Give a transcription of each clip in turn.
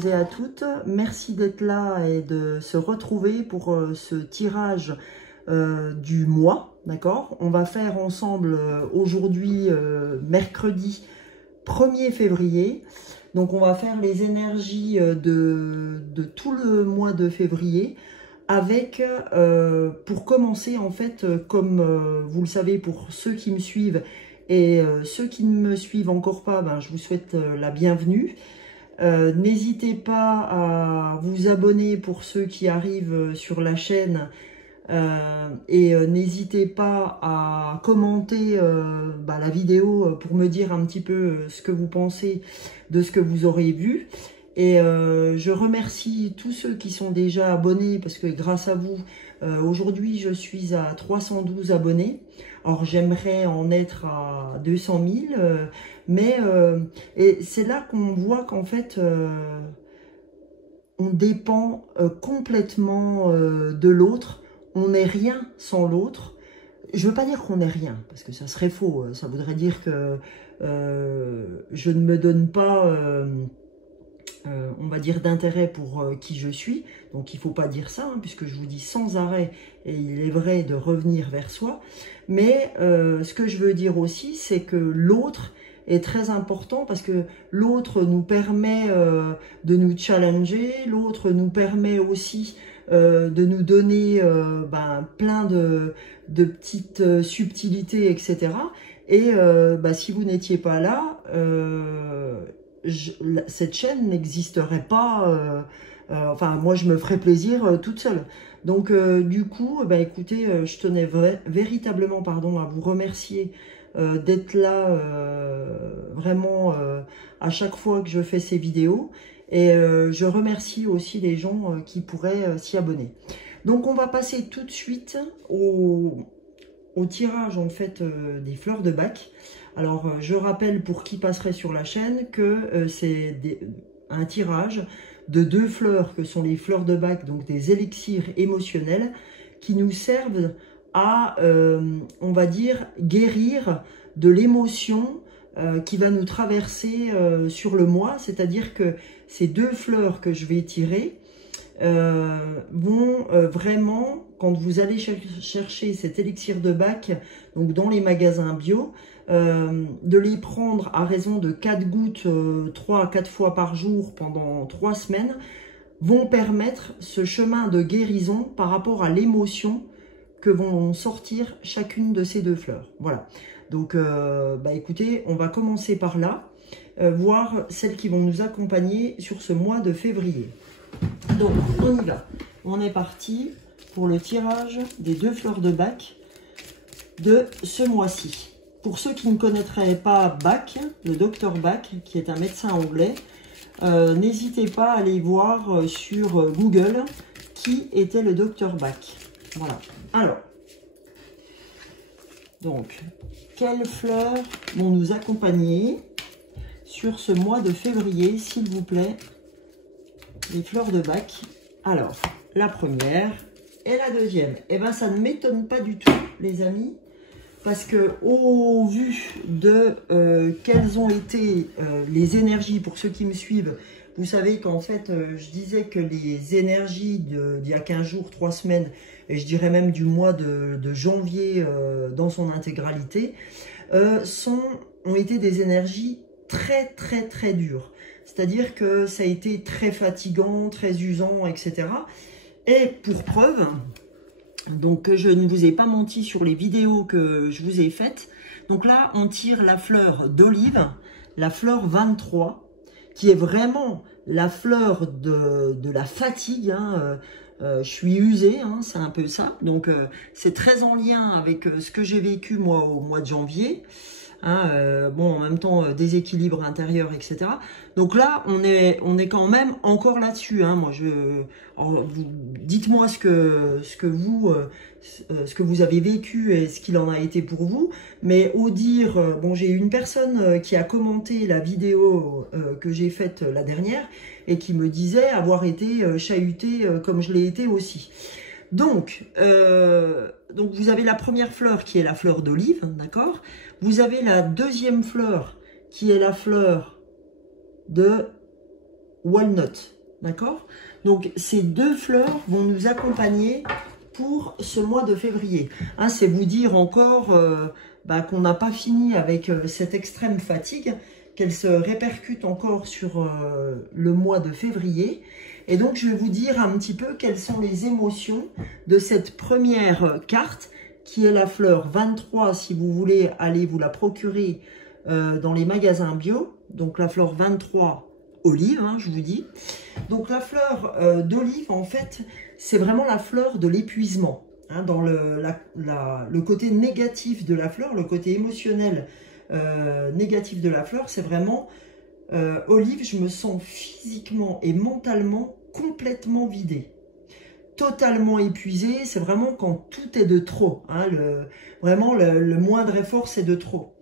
tous et à toutes, merci d'être là et de se retrouver pour ce tirage du mois, d'accord? On va faire ensemble aujourd'hui, mercredi 1er février, donc on va faire les énergies de tout le mois de février, avec, pour commencer en fait, comme vous le savez pour ceux qui me suivent et ceux qui ne me suivent encore pas, ben, je vous souhaite la bienvenue. N'hésitez pas à vous abonner pour ceux qui arrivent sur la chaîne et n'hésitez pas à commenter la vidéo pour me dire un petit peu ce que vous pensez de ce que vous aurez vu. Et je remercie tous ceux qui sont déjà abonnés parce que grâce à vous, aujourd'hui je suis à 312 abonnés. Alors j'aimerais en être à 200 000, mais et c'est là qu'on voit qu'en fait on dépend complètement de l'autre. On n'est rien sans l'autre. Je veux pas dire qu'on n'est rien, parce que ça serait faux. Ça voudrait dire que je ne me donne pas... on va dire d'intérêt pour qui je suis, donc il ne faut pas dire ça, hein, puisque je vous dis sans arrêt, et il est vrai de revenir vers soi, mais ce que je veux dire aussi, c'est que l'autre est très important, parce que l'autre nous permet de nous challenger, l'autre nous permet aussi de nous donner plein de petites subtilités, etc. Et si vous n'étiez pas là, cette chaîne n'existerait pas, enfin moi je me ferais plaisir toute seule. Donc du coup, écoutez, je tenais véritablement à vous remercier d'être là vraiment à chaque fois que je fais ces vidéos, et je remercie aussi les gens qui pourraient s'y abonner. Donc on va passer tout de suite au tirage en fait des fleurs de Bach. Alors je rappelle pour qui passerait sur la chaîne que c'est un tirage de 2 fleurs que sont les fleurs de Bach, donc des élixirs émotionnels qui nous servent à, on va dire, guérir de l'émotion qui va nous traverser sur le mois. C'est-à-dire que ces 2 fleurs que je vais tirer vont vraiment, quand vous allez chercher cet élixir de Bach, donc dans les magasins bio, de les prendre à raison de 4 gouttes 3 à 4 fois par jour pendant 3 semaines, vont permettre ce chemin de guérison par rapport à l'émotion que vont sortir chacune de ces 2 fleurs. Voilà. Donc, écoutez, on va commencer par là, voir celles qui vont nous accompagner sur ce mois de février. Donc, on y va. On est parti pour le tirage des 2 fleurs de Bach de ce mois-ci. Pour ceux qui ne connaîtraient pas Bach, le docteur Bach, qui est un médecin anglais, n'hésitez pas à aller voir sur Google qui était le docteur Bach. Voilà. Alors, donc, quelles fleurs vont nous accompagner sur ce mois de février, s'il vous plaît? Les fleurs de Bach. Alors, la première et la deuxième. Eh bien, ça ne m'étonne pas du tout, les amis, parce que au vu de quelles ont été les énergies, pour ceux qui me suivent, vous savez qu'en fait, je disais que les énergies d'il y a 15 jours, 3 semaines, et je dirais même du mois de janvier dans son intégralité, ont été des énergies très dures. C'est-à-dire que ça a été très fatigant, très usant, etc. Et pour preuve, donc je ne vous ai pas menti sur les vidéos que je vous ai faites. Donc là, on tire la fleur d'olive, la fleur 23, qui est vraiment la fleur de la fatigue. Hein. Je suis usée, hein, c'est un peu ça. Donc c'est très en lien avec ce que j'ai vécu moi au mois de janvier. Hein, bon, en même temps, déséquilibre intérieur, etc. Donc là, on est quand même encore là-dessus. Hein. Moi, dites-moi ce que vous avez vécu et ce qu'il en a été pour vous. Mais au dire, bon, j'ai une personne qui a commenté la vidéo que j'ai faite la dernière et qui me disait avoir été chahutée comme je l'ai été aussi. Donc vous avez la première fleur qui est la fleur d'olive, d'accord? Vous avez la deuxième fleur qui est la fleur de Walnut. D'accord? Donc, ces deux fleurs vont nous accompagner pour ce mois de février. Hein, c'est vous dire encore qu'on n'a pas fini avec cette extrême fatigue, qu'elle se répercute encore sur le mois de février. Et donc, je vais vous dire un petit peu quelles sont les émotions de cette première carte, qui est la fleur 23, si vous voulez aller vous la procurer dans les magasins bio. Donc, la fleur 23 olive, hein, je vous dis. Donc, la fleur d'olive, en fait, c'est vraiment la fleur de l'épuisement. Hein, dans le côté négatif de la fleur, le côté émotionnel négatif de la fleur, c'est vraiment olive, je me sens physiquement et mentalement complètement vidée, totalement épuisée. C'est vraiment quand tout est de trop, hein, vraiment le moindre effort c'est de trop.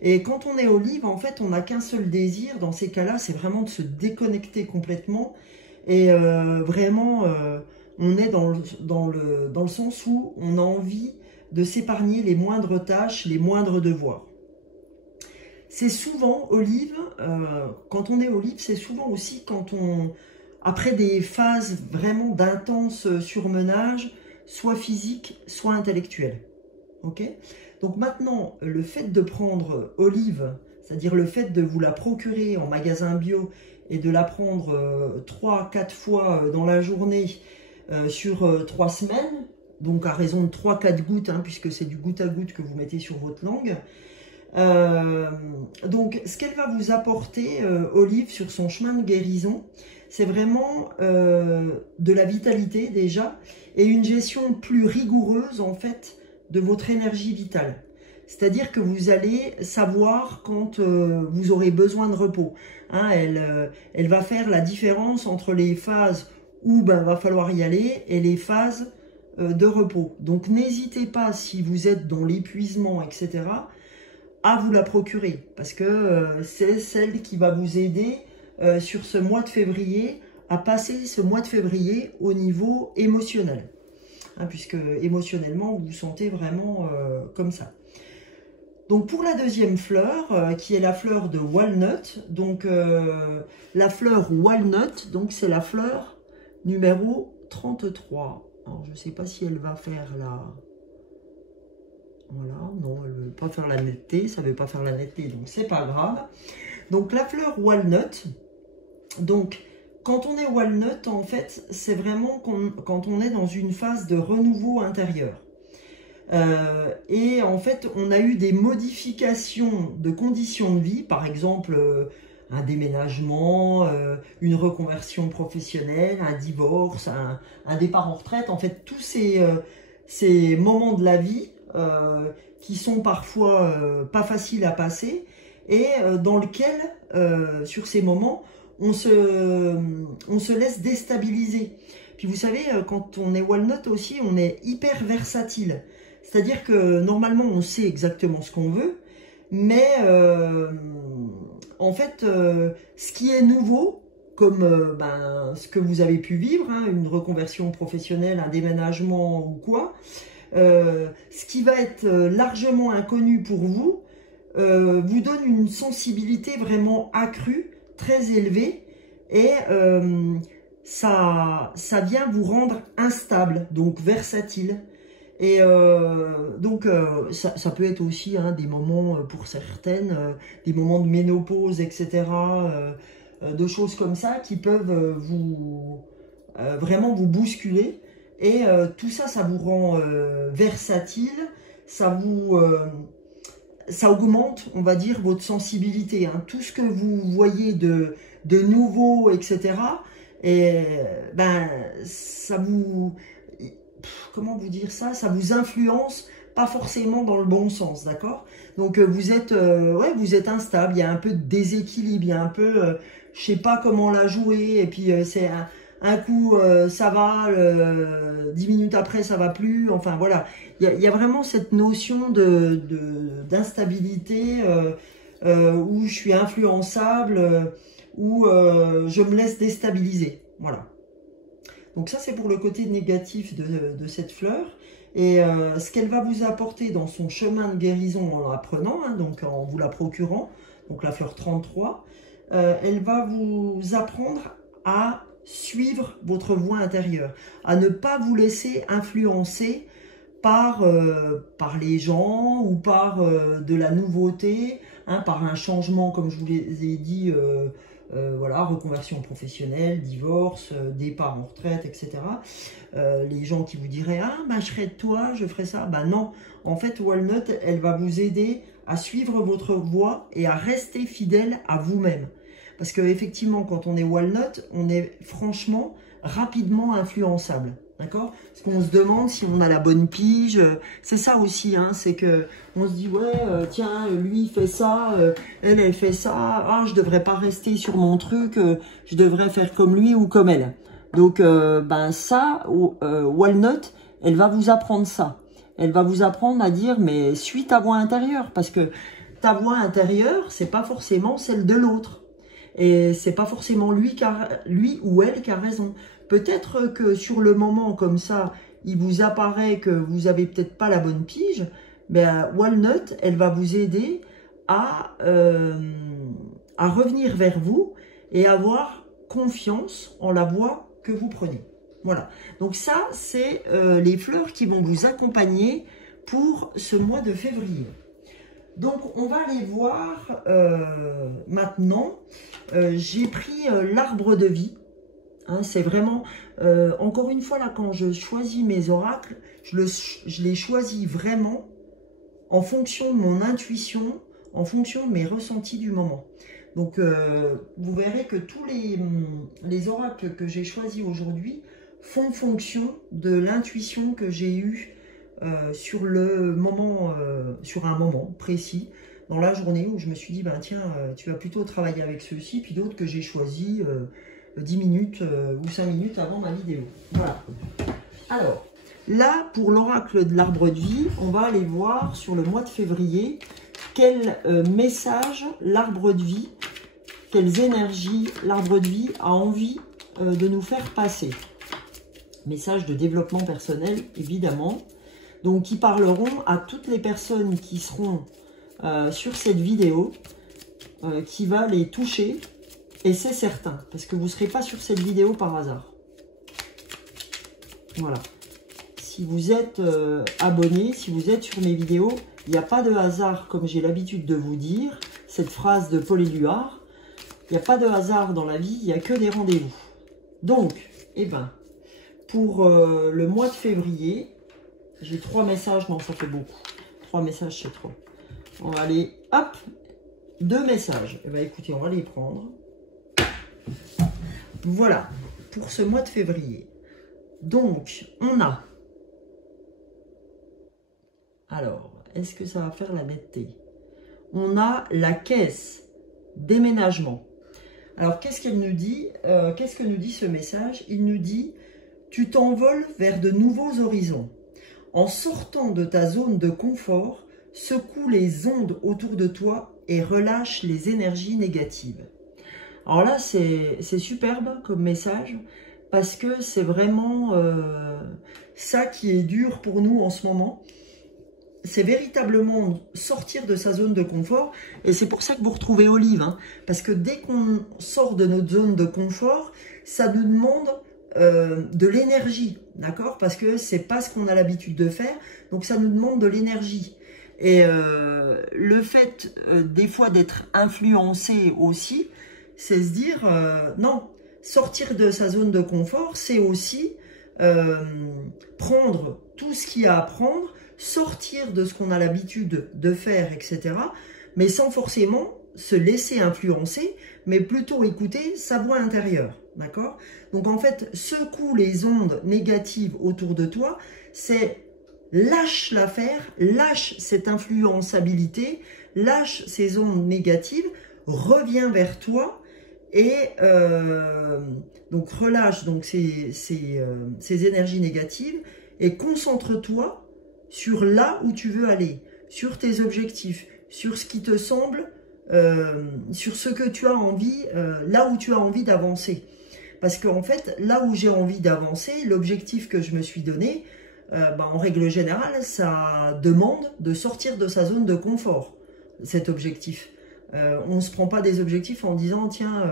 Et quand on est olive, en fait, on n'a qu'un seul désir dans ces cas-là, c'est vraiment de se déconnecter complètement. Et vraiment, on est dans le sens où on a envie de s'épargner les moindres tâches, les moindres devoirs. C'est souvent, olive, quand on est olive, c'est souvent aussi quand après des phases vraiment d'intense surmenage, soit physique, soit intellectuel. Ok ? Donc maintenant, le fait de prendre olive, c'est-à-dire le fait de vous la procurer en magasin bio et de la prendre 3-4 fois dans la journée sur 3 semaines, donc à raison de 3-4 gouttes, hein, puisque c'est du goutte à goutte que vous mettez sur votre langue. Donc ce qu'elle va vous apporter, Olive, sur son chemin de guérison, c'est vraiment de la vitalité déjà, et une gestion plus rigoureuse en fait de votre énergie vitale. C'est-à-dire que vous allez savoir quand vous aurez besoin de repos. Hein, elle va faire la différence entre les phases où va falloir y aller et les phases de repos. Donc n'hésitez pas, si vous êtes dans l'épuisement, etc., à vous la procurer. Parce que c'est celle qui va vous aider sur ce mois de février, à passer ce mois de février au niveau émotionnel. Hein, puisque émotionnellement, vous vous sentez vraiment comme ça. Donc pour la deuxième fleur, qui est la fleur de Walnut, donc la fleur Walnut, donc c'est la fleur numéro 33. Alors je ne sais pas si elle va faire la... Voilà, non, elle ne veut pas faire la netteté, ça ne veut pas faire la netteté, donc c'est pas grave. Donc la fleur Walnut, donc quand on est Walnut, en fait, c'est vraiment quand on est dans une phase de renouveau intérieur. Et en fait, on a eu des modifications de conditions de vie, par exemple un déménagement, une reconversion professionnelle, un divorce, un départ en retraite. En fait, tous ces moments de la vie qui sont parfois pas faciles à passer et dans lequel, sur ces moments, on se laisse déstabiliser. Puis vous savez, quand on est Walnut aussi, on est hyper versatile. C'est-à-dire que normalement, on sait exactement ce qu'on veut, mais en fait, ce qui est nouveau, comme ce que vous avez pu vivre, hein, une reconversion professionnelle, un déménagement ou quoi, ce qui va être largement inconnu pour vous, vous donne une sensibilité vraiment accrue, très élevée, et ça vient vous rendre instable, donc versatile. Et donc ça peut être aussi hein, des moments pour certaines, des moments de ménopause, etc., de choses comme ça qui peuvent vraiment vous bousculer. Et tout ça, ça vous rend versatile, ça augmente, on va dire, votre sensibilité. Hein. Tout ce que vous voyez de nouveau, etc., et, ça vous... Comment vous dire ça? Ça vous influence pas forcément dans le bon sens, d'accord? Donc vous êtes instable, il y a un peu de déséquilibre, il y a un peu, je sais pas comment la jouer, et puis c'est un coup ça va, 10 minutes après ça va plus, enfin voilà. Il y a vraiment cette notion d'instabilité où je suis influençable, où je me laisse déstabiliser, voilà. Donc ça, c'est pour le côté négatif de cette fleur. Et ce qu'elle va vous apporter dans son chemin de guérison en la prenant, hein, donc en vous la procurant, donc la fleur 33, elle va vous apprendre à suivre votre voix intérieure, à ne pas vous laisser influencer par les gens ou par de la nouveauté, hein, par un changement, comme je vous l'ai dit, voilà, reconversion professionnelle, divorce, départ en retraite, etc. Les gens qui vous diraient « Ah, bah, je serais de toi, je ferais ça ». Ben non, en fait, Walnut, elle va vous aider à suivre votre voie et à rester fidèle à vous-même. Parce qu'effectivement, quand on est Walnut, on est franchement rapidement influençable. D'accord? Parce qu'on se demande si on a la bonne pige. C'est ça aussi, hein, c'est que on se dit, ouais, tiens, lui il fait ça, elle fait ça. Ah, je devrais pas rester sur mon truc, je devrais faire comme lui ou comme elle. Donc, ben ça, Walnut, elle va vous apprendre ça. Elle va vous apprendre à dire, mais suis ta voix intérieure. Parce que ta voix intérieure, c'est pas forcément celle de l'autre. Et c'est pas forcément lui ou elle qui a raison. Peut-être que sur le moment, comme ça, il vous apparaît que vous avez peut-être pas la bonne pige. Ben, Walnut, elle va vous aider à revenir vers vous et avoir confiance en la voie que vous prenez. Voilà. Donc ça, c'est les fleurs qui vont vous accompagner pour ce mois de février. Donc, on va aller voir maintenant. J'ai pris l'arbre de vie. Hein, c'est vraiment, encore une fois, là, quand je choisis mes oracles, je les choisis vraiment en fonction de mon intuition, en fonction de mes ressentis du moment. Donc, vous verrez que tous les oracles que j'ai choisis aujourd'hui font fonction de l'intuition que j'ai eue sur le moment, sur un moment précis dans la journée où je me suis dit, ben tiens, tu vas plutôt travailler avec ceux-ci, puis d'autres que j'ai choisi 10 minutes ou 5 minutes avant ma vidéo. Voilà. Alors, là, pour l'oracle de l'arbre de vie, on va aller voir sur le mois de février quel message l'arbre de vie, quelles énergies l'arbre de vie a envie de nous faire passer. Message de développement personnel, évidemment. Donc, qui parleront à toutes les personnes qui seront sur cette vidéo, qui va les toucher, et c'est certain, parce que vous ne serez pas sur cette vidéo par hasard. Voilà. Si vous êtes abonné, si vous êtes sur mes vidéos, il n'y a pas de hasard, comme j'ai l'habitude de vous dire, cette phrase de Paul Éluard, il n'y a pas de hasard dans la vie, il n'y a que des rendez-vous. Donc, eh ben, pour le mois de février, j'ai 3 messages, non, ça fait beaucoup. 3 messages, c'est trop. On va aller, hop, 2 messages. Eh bien, écoutez, on va les prendre. Voilà, pour ce mois de février. Donc, on a... Alors, est-ce que ça va faire la netteté? On a la caisse déménagement. Alors, qu'est-ce qu'elle nous dit? Qu'est-ce que nous dit ce message? Il nous dit, tu t'envoles vers de nouveaux horizons. En sortant de ta zone de confort, secoue les ondes autour de toi et relâche les énergies négatives. Alors là, c'est superbe comme message parce que c'est vraiment ça qui est dur pour nous en ce moment. C'est véritablement sortir de sa zone de confort et c'est pour ça que vous retrouvez Olive. Hein, parce que dès qu'on sort de notre zone de confort, ça nous demande de l'énergie, d'accord? Parce que c'est pas ce qu'on a l'habitude de faire, donc ça nous demande de l'énergie. Et le fait des fois d'être influencé aussi, c'est se dire non, sortir de sa zone de confort, c'est aussi prendre tout ce qu'il y a à prendre, sortir de ce qu'on a l'habitude de faire, etc. Mais sans forcément se laisser influencer, mais plutôt écouter sa voix intérieure. D'accord? Donc en fait, secoue les ondes négatives autour de toi, c'est lâche l'affaire, lâche cette influençabilité, lâche ces ondes négatives, reviens vers toi et donc relâche donc ces énergies négatives et concentre-toi sur là où tu veux aller, sur tes objectifs, sur ce qui te semble, sur ce que tu as envie, là où tu as envie d'avancer. Parce qu'en fait, là où j'ai envie d'avancer, l'objectif que je me suis donné, en règle générale, ça demande de sortir de sa zone de confort, cet objectif. On ne se prend pas des objectifs en disant, tiens,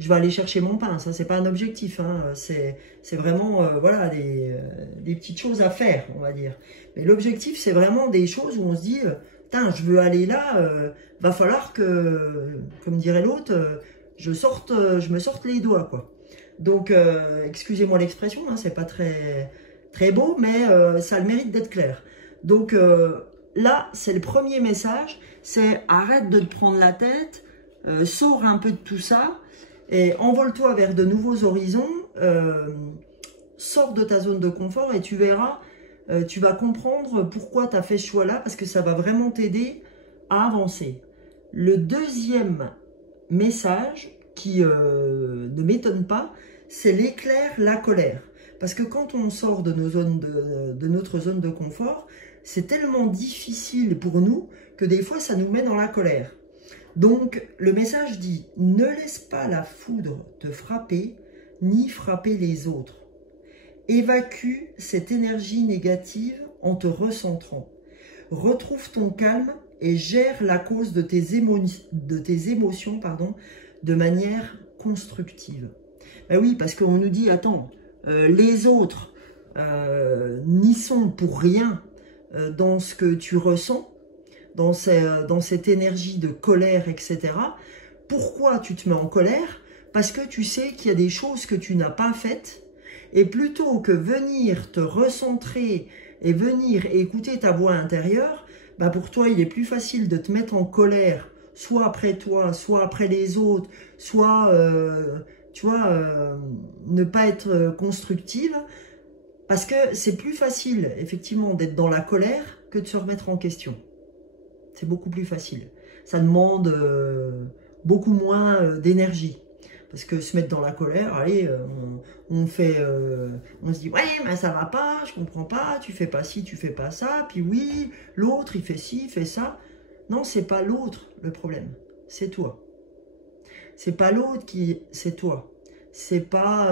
je vais aller chercher mon pain. Ça, c'est pas un objectif. Hein. C'est vraiment, voilà, des petites choses à faire, on va dire. Mais l'objectif, c'est vraiment des choses où on se dit, putain, je veux aller là, va falloir que, comme dirait l'autre, je me sorte les doigts, quoi. Donc, excusez-moi l'expression, hein, c'est pas très beau, mais ça a le mérite d'être clair. Donc, là, c'est le premier message, c'est arrête de te prendre la tête, sors un peu de tout ça, et envole-toi vers de nouveaux horizons, sors de ta zone de confort et tu verras, tu vas comprendre pourquoi tu as fait ce choix-là, parce que ça va vraiment t'aider à avancer. Le deuxième message qui ne m'étonne pas, c'est l'éclair, la colère. Parce que quand on sort de notre zone de confort, c'est tellement difficile pour nous que des fois ça nous met dans la colère. Donc le message dit, ne laisse pas la foudre te frapper, ni frapper les autres. Évacue cette énergie négative en te recentrant. Retrouve ton calme et gère la cause de tes émotions de manière constructive. Ben oui, parce qu'on nous dit, attends, les autres n'y sont pour rien dans ce que tu ressens, dans cette énergie de colère, etc. Pourquoi tu te mets en colère? Parce que tu sais qu'il y a des choses que tu n'as pas faites, et plutôt que venir te recentrer et venir écouter ta voix intérieure, bah pour toi, il est plus facile de te mettre en colère, soit après toi, soit après les autres, soit, tu vois, ne pas être constructive, parce que c'est plus facile, effectivement, d'être dans la colère que de se remettre en question. C'est beaucoup plus facile. Ça demande beaucoup moins d'énergie. Parce que se mettre dans la colère, allez, on se dit, ouais, mais ça va pas, je comprends pas, tu fais pas ci, tu fais pas ça, puis oui, l'autre, il fait ci, il fait ça. Non, c'est pas l'autre le problème, c'est toi. C'est pas l'autre c'est toi. C'est pas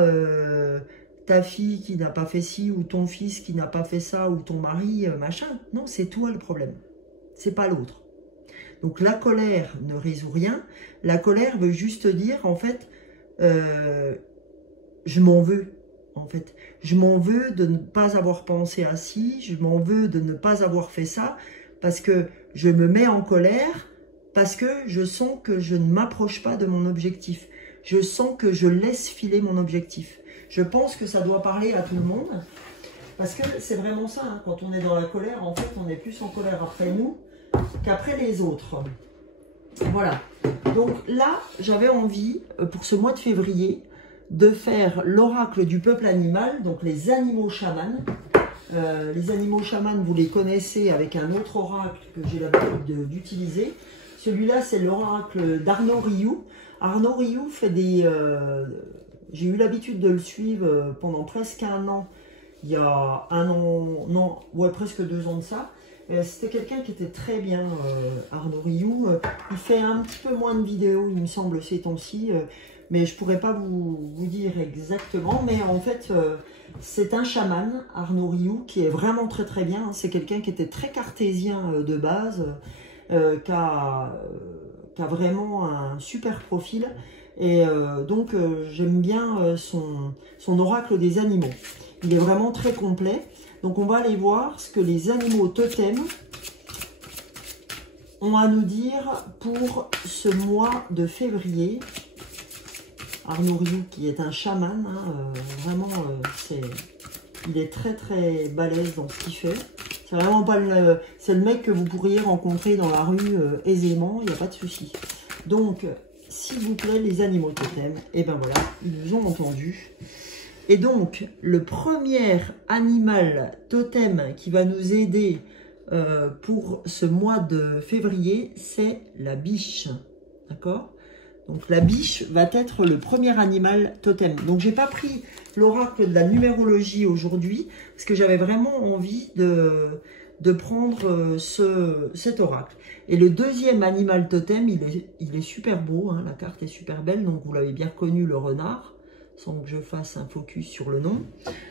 ta fille qui n'a pas fait ci, ou ton fils qui n'a pas fait ça, ou ton mari, machin. Non, c'est toi le problème. C'est pas l'autre. Donc la colère ne résout rien. La colère veut juste dire, en fait, je m'en veux. En fait, je m'en veux de ne pas avoir pensé à ci, je m'en veux de ne pas avoir fait ça, parce que je me mets en colère, parce que je sens que je ne m'approche pas de mon objectif. Je sens que je laisse filer mon objectif. Je pense que ça doit parler à tout le monde, parce que c'est vraiment ça, hein, quand on est dans la colère, en fait, on est plus en colère après nous qu'après les autres. Voilà. Donc là, j'avais envie, pour ce mois de février, de faire l'oracle du peuple animal, donc les animaux chamans. Les animaux chamans, vous les connaissez avec un autre oracle que j'ai l'habitude d'utiliser. Celui-là, c'est l'oracle d'Arnaud Rioux. Arnaud Rioux fait des... j'ai eu l'habitude de le suivre pendant presque un an. Il y a un an, non, ouais, presque 2 ans de ça. C'était quelqu'un qui était très bien, Arnaud Rioux. Il fait un petit peu moins de vidéos, il me semble, ces temps-ci. Mais je ne pourrais pas vous dire exactement. Mais en fait, c'est un chaman, Arnaud Rioux, qui est vraiment très très bien. C'est quelqu'un qui était très cartésien de base, qui a vraiment un super profil. Et donc, j'aime bien son oracle des animaux. Il est vraiment très complet. Donc, on va aller voir ce que les animaux totems ont à nous dire pour ce mois de février. Arnaud Rioux, qui est un chaman, hein, vraiment, il est très très balèze dans ce qu'il fait. C'est vraiment pas c'est le mec que vous pourriez rencontrer dans la rue aisément, il n'y a pas de souci. Donc, s'il vous plaît, les animaux totems, et ben voilà, ils vous ont entendu. Et donc, le premier animal totem qui va nous aider pour ce mois de février, c'est la biche. D'accord? Donc, la biche va être le premier animal totem. Donc, j'ai pas pris l'oracle de la numérologie aujourd'hui parce que j'avais vraiment envie de prendre cet oracle. Et le deuxième animal totem, il est super beau, hein, la carte est super belle. Donc, vous l'avez bien reconnu, le renard, sans que je fasse un focus sur le nom.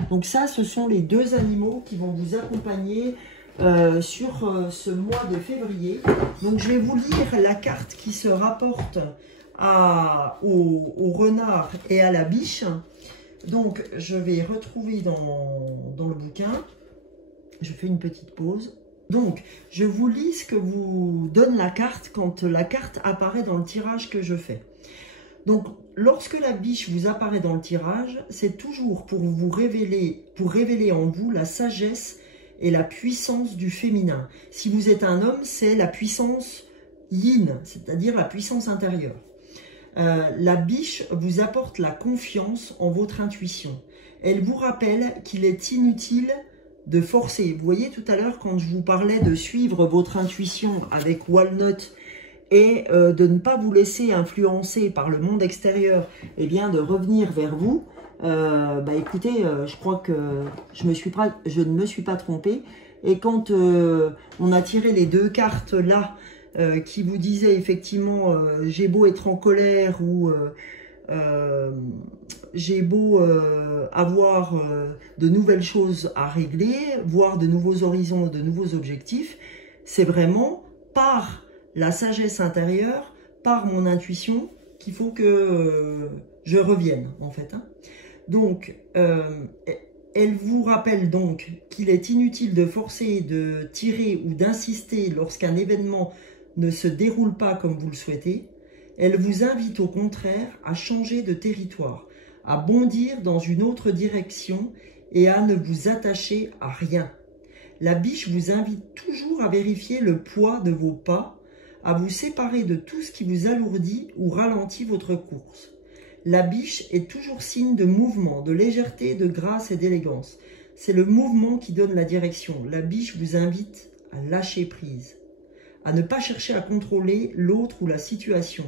Donc ça, ce sont les 2 animaux qui vont vous accompagner sur ce mois de février. Donc je vais vous lire la carte qui se rapporte au renard et à la biche. Donc, je vais retrouver dans le bouquin. Je fais une petite pause. Donc, je vous lis ce que vous donne la carte quand la carte apparaît dans le tirage que je fais. Donc, lorsque la biche vous apparaît dans le tirage, c'est toujours pour révéler en vous la sagesse et la puissance du féminin. Si vous êtes un homme, c'est la puissance yin, c'est-à-dire la puissance intérieure. La biche vous apporte la confiance en votre intuition. Elle vous rappelle qu'il est inutile de forcer. Vous voyez tout à l'heure quand je vous parlais de suivre votre intuition avec Walnut et de ne pas vous laisser influencer par le monde extérieur, et bien de revenir vers vous, écoutez, je crois que je ne me suis pas trompée. Et quand on a tiré les deux cartes là, qui vous disaient effectivement j'ai beau être en colère ou j'ai beau avoir de nouvelles choses à régler, voir de nouveaux horizons, de nouveaux objectifs, c'est vraiment par la sagesse intérieure, par mon intuition, qu'il faut que je revienne, en fait. Hein. Donc, elle vous rappelle donc qu'il est inutile de forcer, de tirer ou d'insister lorsqu'un événement ne se déroule pas comme vous le souhaitez. Elle vous invite au contraire à changer de territoire, à bondir dans une autre direction et à ne vous attacher à rien. La biche vous invite toujours à vérifier le poids de vos pas, à vous séparer de tout ce qui vous alourdit ou ralentit votre course. La biche est toujours signe de mouvement, de légèreté, de grâce et d'élégance. C'est le mouvement qui donne la direction. La biche vous invite à lâcher prise, à ne pas chercher à contrôler l'autre ou la situation,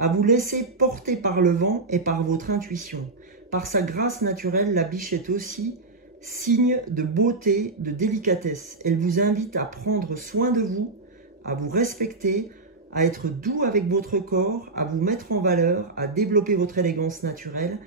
à vous laisser porter par le vent et par votre intuition. Par sa grâce naturelle, la biche est aussi signe de beauté, de délicatesse. Elle vous invite à prendre soin de vous, à vous respecter, à être doux avec votre corps, à vous mettre en valeur, à développer votre élégance naturelle.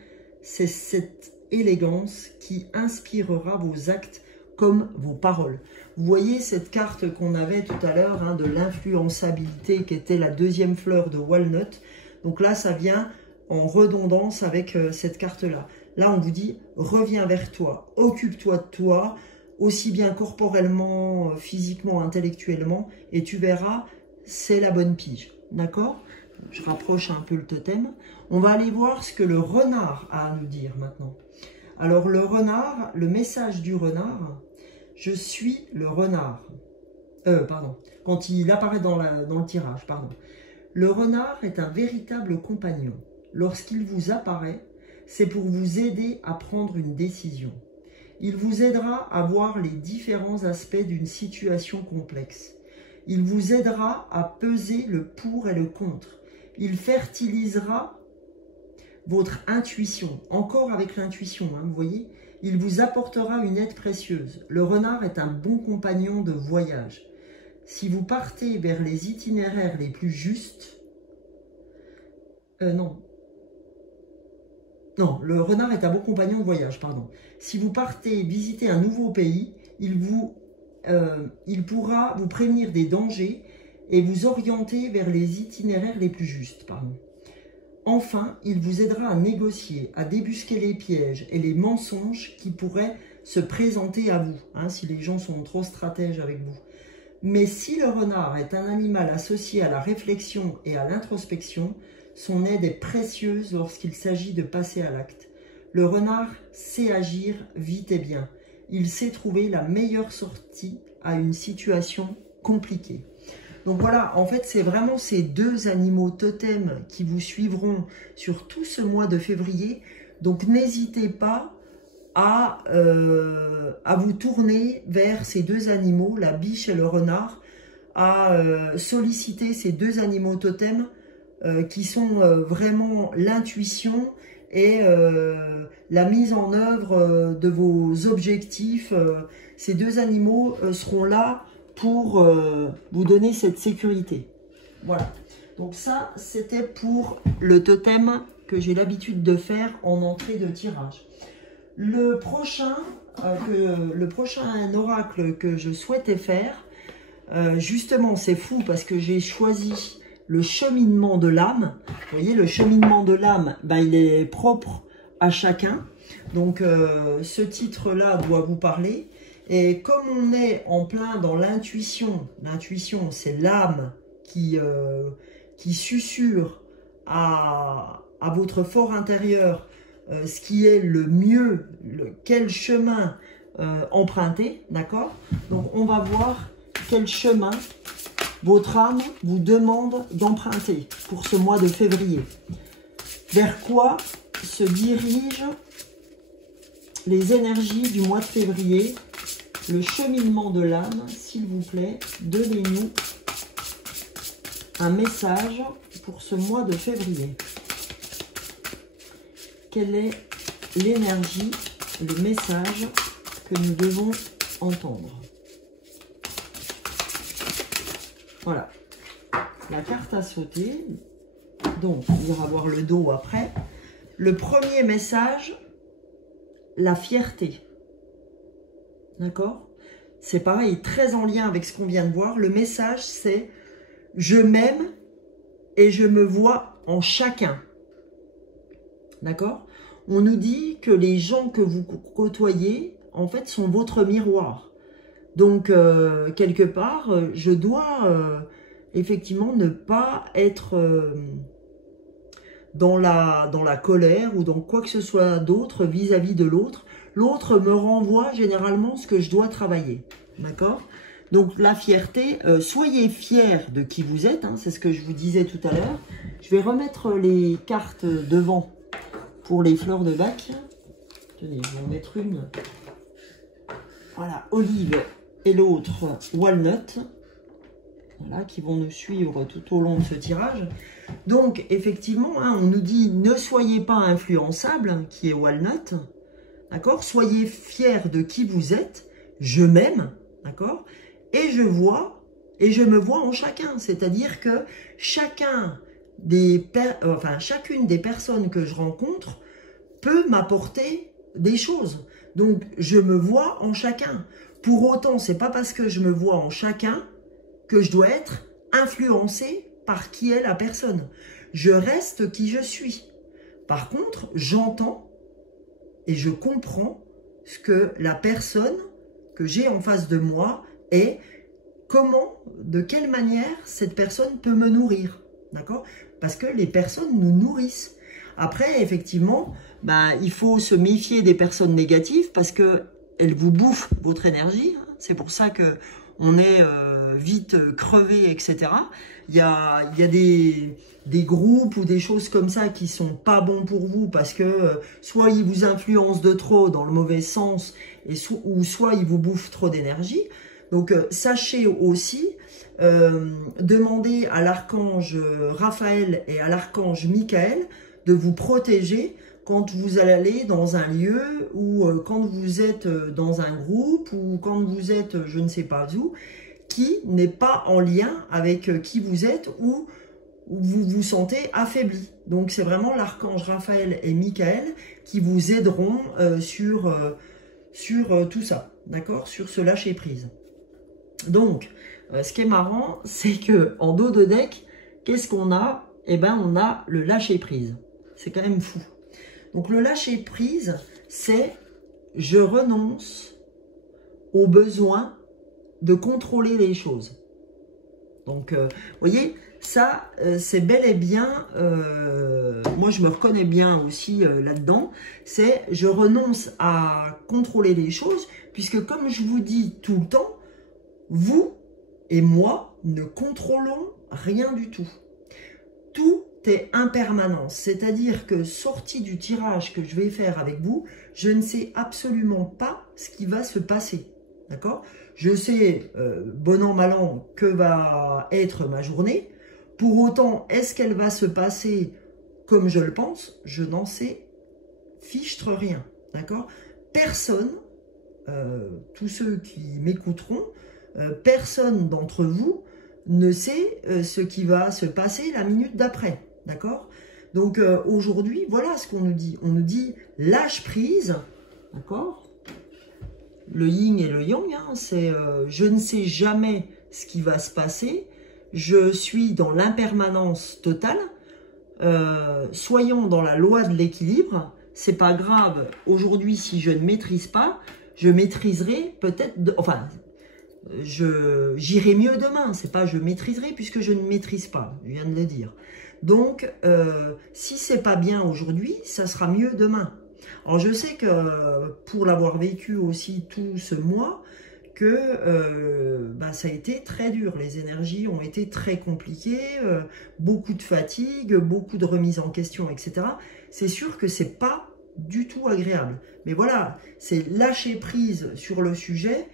C'est cette élégance qui inspirera vos actes comme vos paroles. Vous voyez cette carte qu'on avait tout à l'heure, hein, de l'influençabilité, qui était la deuxième fleur de Walnut. Donc là, ça vient en redondance avec cette carte-là. Là, on vous dit, reviens vers toi, occupe-toi de toi, aussi bien corporellement, physiquement, intellectuellement, et tu verras, c'est la bonne pige. D'accord? Je rapproche un peu le totem. On va aller voir ce que le renard a à nous dire maintenant. Alors, le renard, le message du renard, je suis le renard. Pardon, quand il apparaît dans le tirage, pardon. Le renard est un véritable compagnon. Lorsqu'il vous apparaît, c'est pour vous aider à prendre une décision. Il vous aidera à voir les différents aspects d'une situation complexe. Il vous aidera à peser le pour et le contre. Il fertilisera votre intuition, encore avec l'intuition, hein, vous voyez. Il vous apportera une aide précieuse. Le renard est un bon compagnon de voyage. Si vous partez vers les itinéraires les plus justes... Non, le renard est un bon compagnon de voyage, pardon. Si vous partez visiter un nouveau pays, il pourra vous prévenir des dangers et vous orienter vers les itinéraires les plus justes, pardon. Enfin, il vous aidera à négocier, à débusquer les pièges et les mensonges qui pourraient se présenter à vous, hein, si les gens sont trop stratèges avec vous. Mais si le renard est un animal associé à la réflexion et à l'introspection, son aide est précieuse lorsqu'il s'agit de passer à l'acte. Le renard sait agir vite et bien. Il sait trouver la meilleure sortie à une situation compliquée. Donc voilà, en fait, c'est vraiment ces deux animaux totems qui vous suivront sur tout ce mois de février. Donc n'hésitez pas à vous tourner vers ces deux animaux, la biche et le renard, à solliciter ces deux animaux totems qui sont vraiment l'intuition et la mise en œuvre de vos objectifs. Ces deux animaux seront là pour vous donner cette sécurité. Voilà. Donc ça, c'était pour le totem que j'ai l'habitude de faire en entrée de tirage. Le prochain oracle que je souhaitais faire, justement, c'est fou parce que j'ai choisi le cheminement de l'âme. Vous voyez, le cheminement de l'âme, ben, il est propre à chacun. Donc, ce titre-là doit vous parler. Et comme on est en plein dans l'intuition, l'intuition, c'est l'âme qui susurre à votre fort intérieur ce qui est le mieux, quel chemin emprunter, d'accord? Donc, on va voir quel chemin votre âme vous demande d'emprunter pour ce mois de février. Vers quoi se dirigent les énergies du mois de février? Le cheminement de l'âme, s'il vous plaît, donnez-nous un message pour ce mois de février. Quelle est l'énergie, le message que nous devons entendre? Voilà, la carte à sauter. Donc, on ira voir le dos après. Le premier message, la fierté. D'accord? C'est pareil, très en lien avec ce qu'on vient de voir. Le message, c'est « Je m'aime et je me vois en chacun ». D'accord? On nous dit que les gens que vous côtoyez, en fait, sont votre miroir. Donc, quelque part, je dois effectivement ne pas être dans la colère ou dans quoi que ce soit d'autre vis-à-vis de l'autre. L'autre me renvoie généralement ce que je dois travailler. D'accord? Donc, la fierté, soyez fiers de qui vous êtes. Hein, c'est ce que je vous disais tout à l'heure. Je vais remettre les cartes devant pour les fleurs de bac. Tenez, je vais en mettre une. Voilà, olive et l'autre walnut. Voilà, qui vont nous suivre tout au long de ce tirage. Donc, effectivement, hein, on nous dit « Ne soyez pas influençable », qui est walnut. D'accord? Soyez fiers de qui vous êtes. Je m'aime. D'accord? Et je vois, et je me vois en chacun. C'est-à-dire que chacune des personnes que je rencontre peut m'apporter des choses. Donc, je me vois en chacun. Pour autant, c'est pas parce que je me vois en chacun que je dois être influencé par qui est la personne. Je reste qui je suis. Par contre, j'entends et je comprends ce que la personne que j'ai en face de moi est, comment, de quelle manière cette personne peut me nourrir. D'accord? Parce que les personnes nous nourrissent. Après, effectivement, il faut se méfier des personnes négatives parce qu'elles vous bouffent votre énergie. C'est pour ça que on est vite crevé, etc. Il y a des groupes ou des choses comme ça qui sont pas bons pour vous parce que soit ils vous influencent de trop dans le mauvais sens ou soit ils vous bouffent trop d'énergie. Donc, sachez aussi demander à l'archange Raphaël et à l'archange Michael de vous protéger quand vous allez dans un lieu ou quand vous êtes dans un groupe ou quand vous êtes je ne sais pas où, qui n'est pas en lien avec qui vous êtes ou vous vous sentez affaibli. Donc, c'est vraiment l'archange Raphaël et Michael qui vous aideront sur tout ça, d'accord? Sur ce lâcher-prise. Donc, ce qui est marrant, c'est que en dos de deck, qu'est-ce qu'on a? Eh bien, on a le lâcher-prise. C'est quand même fou. Donc, le lâcher-prise, c'est je renonce au besoin de contrôler les choses. Donc, vous voyez, ça, c'est bel et bien, moi je me reconnais bien aussi là-dedans, c'est je renonce à contrôler les choses, puisque comme je vous dis tout le temps, vous et moi ne contrôlons rien du tout. Tout est impermanence, c'est-à-dire que sorti du tirage que je vais faire avec vous, je ne sais absolument pas ce qui va se passer. D'accord? Je sais, bon an, mal an, que va être ma journée. Pour autant, est-ce qu'elle va se passer comme je le pense? Je n'en sais fichtre rien. D'accord? Personne, tous ceux qui m'écouteront, personne d'entre vous ne sait ce qui va se passer la minute d'après. D'accord? Donc, aujourd'hui, voilà ce qu'on nous dit. On nous dit lâche prise. D'accord? Le yin et le yang, hein, c'est je ne sais jamais ce qui va se passer, je suis dans l'impermanence totale. Soyons dans la loi de l'équilibre. C'est pas grave. Aujourd'hui, si je ne maîtrise pas, je maîtriserai peut-être... Enfin, j'irai mieux demain. C'est pas je maîtriserai puisque je ne maîtrise pas. Je viens de le dire. Donc, si c'est pas bien aujourd'hui, ça sera mieux demain. Alors, je sais que pour l'avoir vécu aussi tout ce mois, que ça a été très dur. Les énergies ont été très compliquées, beaucoup de fatigue, beaucoup de remise en question, etc. C'est sûr que c'est pas du tout agréable. Mais voilà, c'est lâcher prise sur le sujet,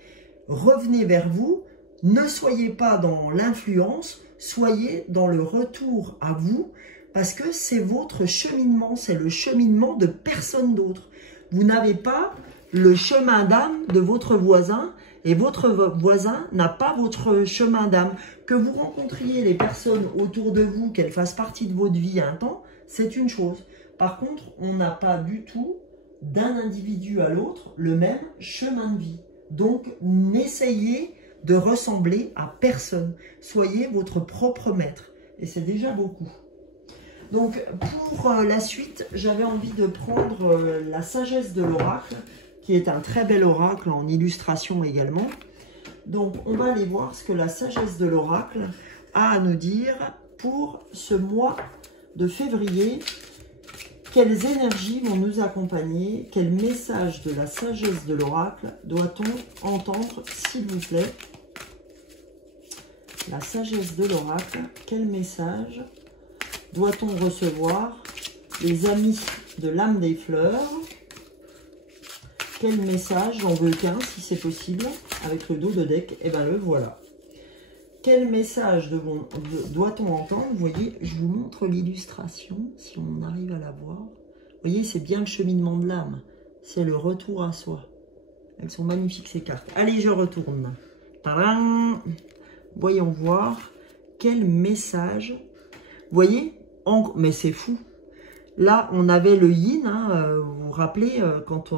revenez vers vous, ne soyez pas dans l'influence, soyez dans le retour à vous, parce que c'est votre cheminement, c'est le cheminement de personne d'autre. Vous n'avez pas le chemin d'âme de votre voisin, et votre voisin n'a pas votre chemin d'âme. Que vous rencontriez les personnes autour de vous, qu'elles fassent partie de votre vie un temps, c'est une chose. Par contre, on n'a pas du tout, d'un individu à l'autre, le même chemin de vie. Donc, n'essayez de ressembler à personne. Soyez votre propre maître. Et c'est déjà beaucoup. Donc, pour la suite, j'avais envie de prendre la sagesse de l'oracle, qui est un très bel oracle en illustration également. Donc, on va aller voir ce que la sagesse de l'oracle a à nous dire pour ce mois de février. Quelles énergies vont nous accompagner? Quel message de la sagesse de l'oracle doit-on entendre, s'il vous plaît? La sagesse de l'oracle, quel message doit-on recevoir? Les amis de l'âme des fleurs. Quel message? J'en veux qu'un si c'est possible, avec le dos de deck, et bien le voilà. Quel message doit-on entendre? Vous voyez, je vous montre l'illustration, si on arrive à la voir. Vous voyez, c'est bien le cheminement de l'âme, c'est le retour à soi. Elles sont magnifiques ces cartes. Allez, je retourne. Tadam! Voyons voir quel message. Vous voyez, mais c'est fou. Là, on avait le yin, hein, vous vous rappelez, quand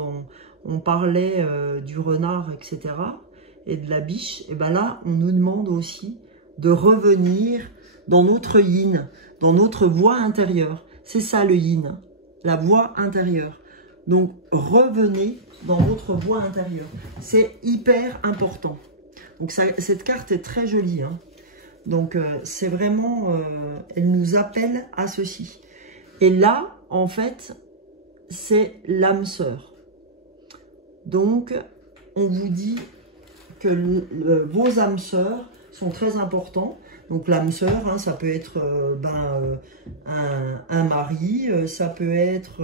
on parlait du renard, etc., et de la biche, et bien là, on nous demande aussi de revenir dans notre yin, dans notre voix intérieure. C'est ça le yin, la voix intérieure. Donc, revenez dans votre voix intérieure. C'est hyper important. Donc, cette carte est très jolie. Hein. Donc, c'est vraiment... elle nous appelle à ceci. Et là, en fait, c'est l'âme sœur. Donc, on vous dit que vos âmes sœurs sont très importants. Donc, l'âme sœur, hein, ça peut être un mari, ça peut être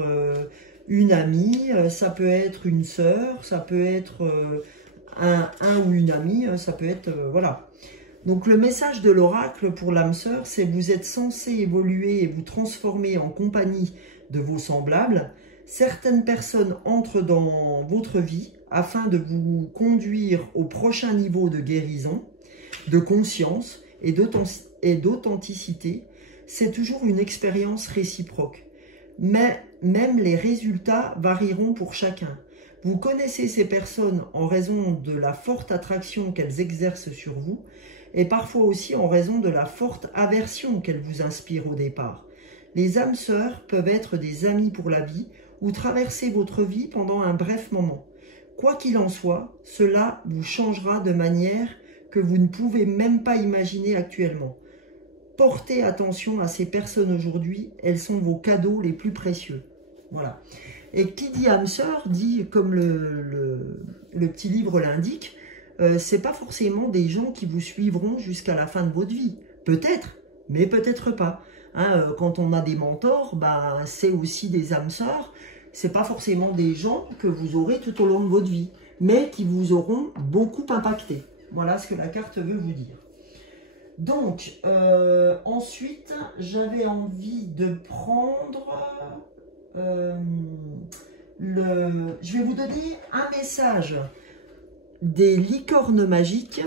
une amie, ça peut être une sœur, ça peut être un ou une amie, ça peut être... voilà. Donc, le message de l'oracle pour l'âme sœur, c'est vous êtes censé évoluer et vous transformer en compagnie de vos semblables. Certaines personnes entrent dans votre vie afin de vous conduire au prochain niveau de guérison, de conscience et d'authenticité. C'est toujours une expérience réciproque. Mais même les résultats varieront pour chacun. Vous connaissez ces personnes en raison de la forte attraction qu'elles exercent sur vous et parfois aussi en raison de la forte aversion qu'elles vous inspirent au départ. Les âmes sœurs peuvent être des amis pour la vie ou traverser votre vie pendant un bref moment. Quoi qu'il en soit, cela vous changera de manière que vous ne pouvez même pas imaginer actuellement. Portez attention à ces personnes aujourd'hui, elles sont vos cadeaux les plus précieux. Voilà. Et qui dit âme sœur dit, comme le petit livre l'indique, c'est pas forcément des gens qui vous suivront jusqu'à la fin de votre vie. Peut-être, mais peut-être pas. Hein, quand on a des mentors, c'est aussi des âmes sœurs. C'est pas forcément des gens que vous aurez tout au long de votre vie, mais qui vous auront beaucoup impacté. Voilà ce que la carte veut vous dire. Donc, ensuite, j'avais envie de prendre... je vais vous donner un message des licornes magiques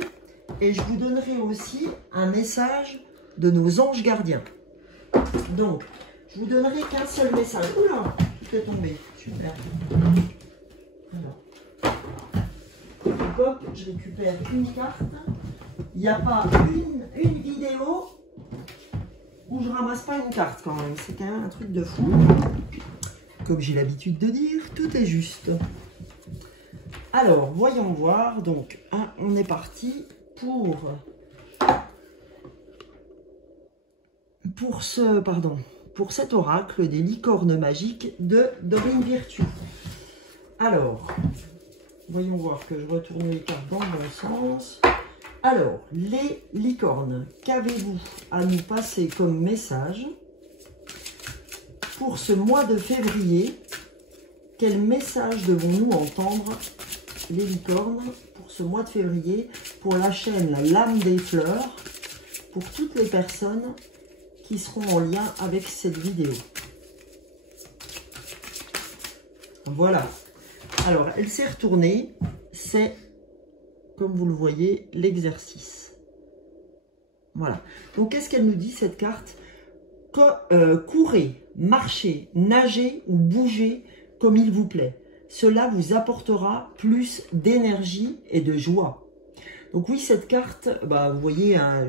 et je vous donnerai aussi un message de nos anges gardiens. Donc, je vous donnerai qu'un seul message. Oula, tout est tombé. Super. Alors, hop, je récupère une carte. Il n'y a pas une vidéo ramasse pas une carte quand même. C'est quand même un truc de fou. Comme j'ai l'habitude de dire, tout est juste. Alors, voyons voir. Donc, on est parti pour cet oracle des licornes magiques de Dorine Virtue. Alors, voyons voir que je retourne les cartes dans le bon sens. Alors, les licornes, qu'avez-vous à nous passer comme message pour ce mois de février? Quel message devons-nous entendre, les licornes, pour ce mois de février, pour la chaîne L'âme des fleurs, pour toutes les personnes qui seront en lien avec cette vidéo? Voilà. Alors, elle s'est retournée. C'est, comme vous le voyez, l'exercice. Voilà. Donc, qu'est-ce qu'elle nous dit, cette carte? Courez, marchez, nagez ou bougez comme il vous plaît. Cela vous apportera plus d'énergie et de joie. Donc oui, cette carte, bah, vous voyez hein,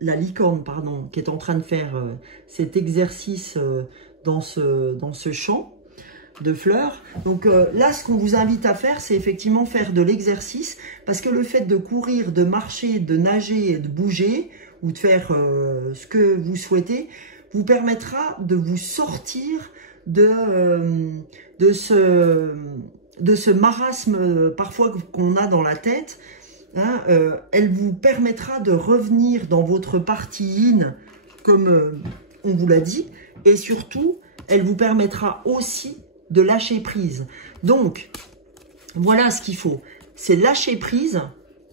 la licorne, pardon, qui est en train de faire cet exercice dans ce champ de fleurs. Donc là, ce qu'on vous invite à faire, c'est effectivement faire de l'exercice, parce que le fait de courir, de marcher, de nager et de bouger, ou de faire ce que vous souhaitez, vous permettra de vous sortir de ce marasme parfois qu'on a dans la tête. Hein, elle vous permettra de revenir dans votre partie yin, comme on vous l'a dit, et surtout, elle vous permettra aussi de lâcher prise. Donc, voilà ce qu'il faut. C'est lâcher prise.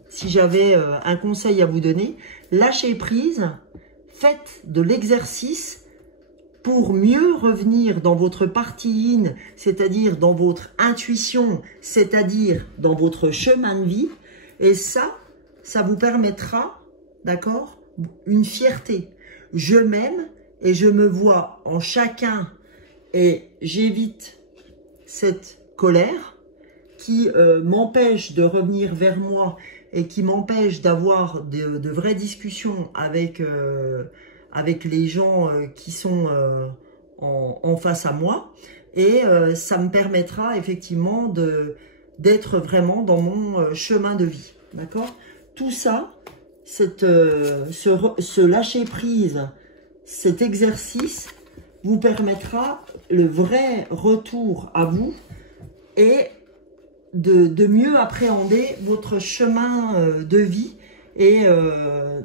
Si j'avais un conseil à vous donner, lâchez prise, faites de l'exercice pour mieux revenir dans votre partie yin, c'est-à-dire dans votre intuition, c'est-à-dire dans votre chemin de vie. Et ça vous permettra, d'accord, une fierté. Je m'aime et je me vois en chacun et j'évite cette colère qui m'empêche de revenir vers moi et qui m'empêche d'avoir de vraies discussions avec les gens qui sont en face à moi. Et ça me permettra effectivement d'être vraiment dans mon chemin de vie. D'accord? Tout ça, ce lâcher prise, cet exercice vous permettra le vrai retour à vous et de mieux appréhender votre chemin de vie et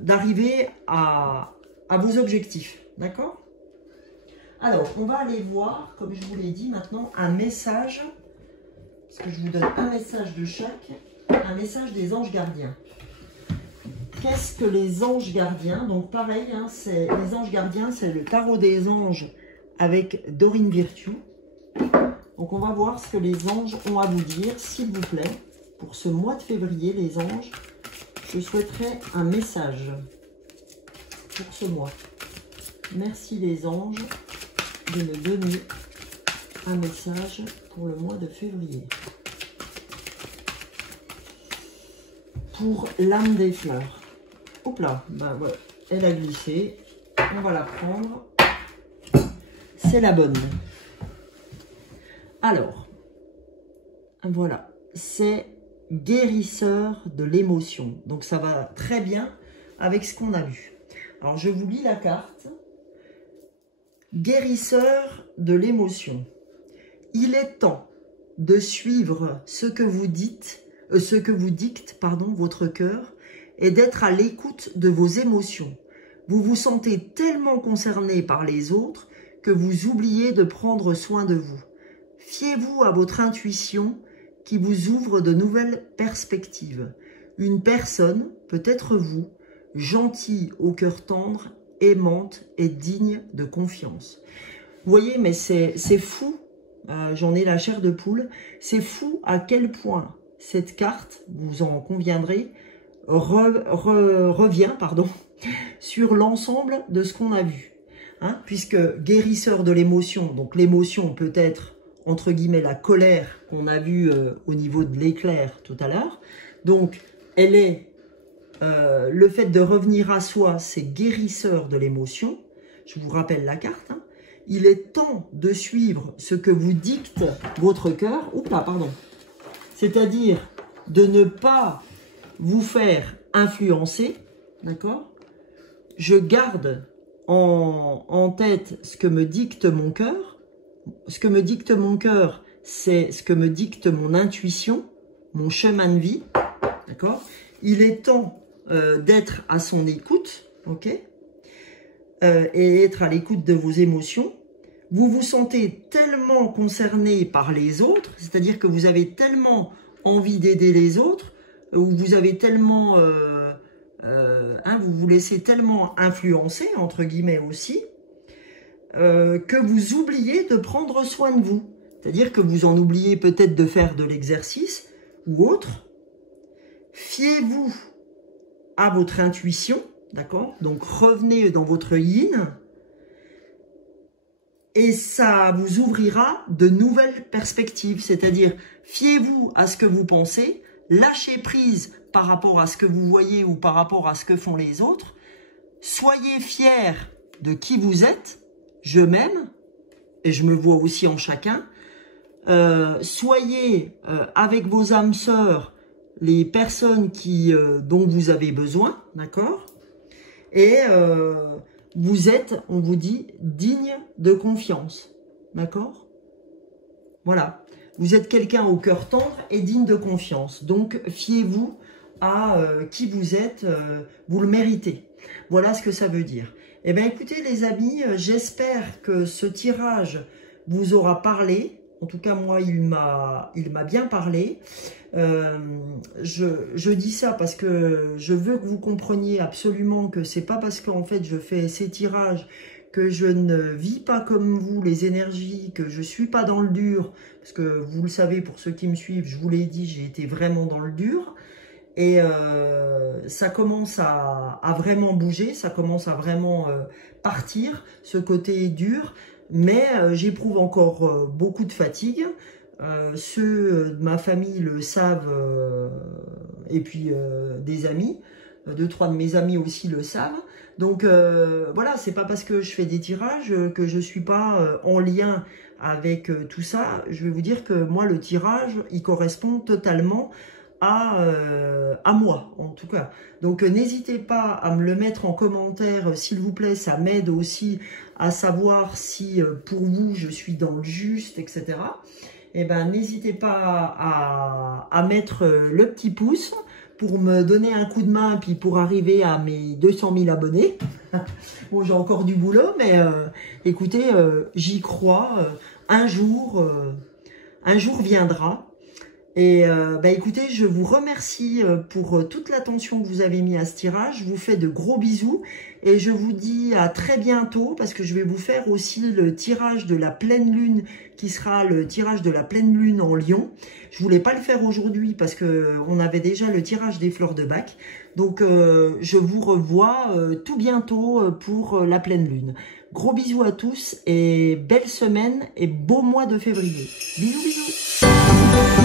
d'arriver à vos objectifs. D'accord? Alors, on va aller voir, comme je vous l'ai dit maintenant, un message, parce que je vous donne un message de chaque, un message des anges gardiens. Qu'est-ce que les anges gardiens? Donc pareil, hein, les anges gardiens, c'est le tarot des anges avec Dorine Virtue. Donc on va voir ce que les anges ont à vous dire, s'il vous plaît. Pour ce mois de février, les anges, je souhaiterais un message pour ce mois. Merci les anges de me donner un message pour le mois de février. Pour l'âme des fleurs. Hop là, ben voilà, elle a glissé. On va la prendre. C'est la bonne. Alors, voilà, c'est guérisseur de l'émotion. Donc ça va très bien avec ce qu'on a vu. Alors je vous lis la carte. Guérisseur de l'émotion. Il est temps de suivre ce que vous dicte votre cœur et d'être à l'écoute de vos émotions. Vous vous sentez tellement concerné par les autres que vous oubliez de prendre soin de vous. Fiez-vous à votre intuition qui vous ouvre de nouvelles perspectives. Une personne, peut-être vous, gentille, au cœur tendre, aimante et digne de confiance. Vous voyez, mais c'est fou, j'en ai la chair de poule, c'est fou à quel point cette carte, vous en conviendrez, revient sur l'ensemble de ce qu'on a vu. Hein, puisque guérisseur de l'émotion, donc l'émotion peut être, entre guillemets, la colère qu'on a vue au niveau de l'éclair tout à l'heure. Donc, elle est Le fait de revenir à soi, c'est guérisseur de l'émotion. Je vous rappelle la carte. Hein. Il est temps de suivre ce que vous dicte votre cœur. Oups là, pardon. C'est-à-dire de ne pas vous faire influencer. D'accord? Je garde en tête ce que me dicte mon cœur. Ce que me dicte mon cœur, c'est ce que me dicte mon intuition, mon chemin de vie. D'accord? Il est temps d'être à son écoute, ok, et être à l'écoute de vos émotions. Vous vous sentez tellement concerné par les autres, c'est-à-dire que vous avez tellement envie d'aider les autres, ou vous avez tellement, vous vous laissez tellement influencer, entre guillemets aussi, que vous oubliez de prendre soin de vous. C'est-à-dire que vous en oubliez peut-être de faire de l'exercice ou autre. Fiez-vous à votre intuition, d'accord? Donc revenez dans votre yin et ça vous ouvrira de nouvelles perspectives. C'est-à-dire, fiez-vous à ce que vous pensez, lâchez prise par rapport à ce que vous voyez ou par rapport à ce que font les autres. Soyez fiers de qui vous êtes. Je m'aime et je me vois aussi en chacun. Soyez avec vos âmes sœurs les personnes dont vous avez besoin, d'accord? Et vous êtes, on vous dit, digne de confiance, d'accord? Voilà, vous êtes quelqu'un au cœur tendre et digne de confiance. Donc, fiez-vous à qui vous êtes, vous le méritez. Voilà ce que ça veut dire. Eh bien, écoutez les amis, j'espère que ce tirage vous aura parlé. En tout cas, moi, il m'a bien parlé. Je dis ça parce que je veux que vous compreniez absolument que c'est pas parce qu'en fait je fais ces tirages que je ne vis pas comme vous les énergies, que je suis pas dans le dur. Parce que vous le savez, pour ceux qui me suivent, je vous l'ai dit, j'ai été vraiment dans le dur. Et ça commence à vraiment bouger, ça commence à vraiment partir, ce côté dur. Mais j'éprouve encore beaucoup de fatigue. Ceux de ma famille le savent, et puis des amis, 2-3 de mes amis aussi le savent. Donc voilà, c'est pas parce que je fais des tirages que je suis pas en lien avec tout ça. Je vais vous dire que moi, le tirage, il correspond totalement à moi, en tout cas. Donc, n'hésitez pas à me le mettre en commentaire, s'il vous plaît. Ça m'aide aussi à savoir si, pour vous, je suis dans le juste, etc. Eh ben, n'hésitez pas à mettre le petit pouce pour me donner un coup de main, puis pour arriver à mes 200 000 abonnés. Bon, j'ai encore du boulot, mais écoutez, j'y crois. Un jour viendra. Et écoutez, je vous remercie pour toute l'attention que vous avez mis à ce tirage. Je vous fais de gros bisous et je vous dis à très bientôt parce que je vais vous faire aussi le tirage de la pleine lune qui sera le tirage de la pleine lune en Lion. Je voulais pas le faire aujourd'hui parce que on avait déjà le tirage des fleurs de bac. Donc je vous revois tout bientôt pour la pleine lune. Gros bisous à tous et belle semaine et beau mois de février. Bisous bisous.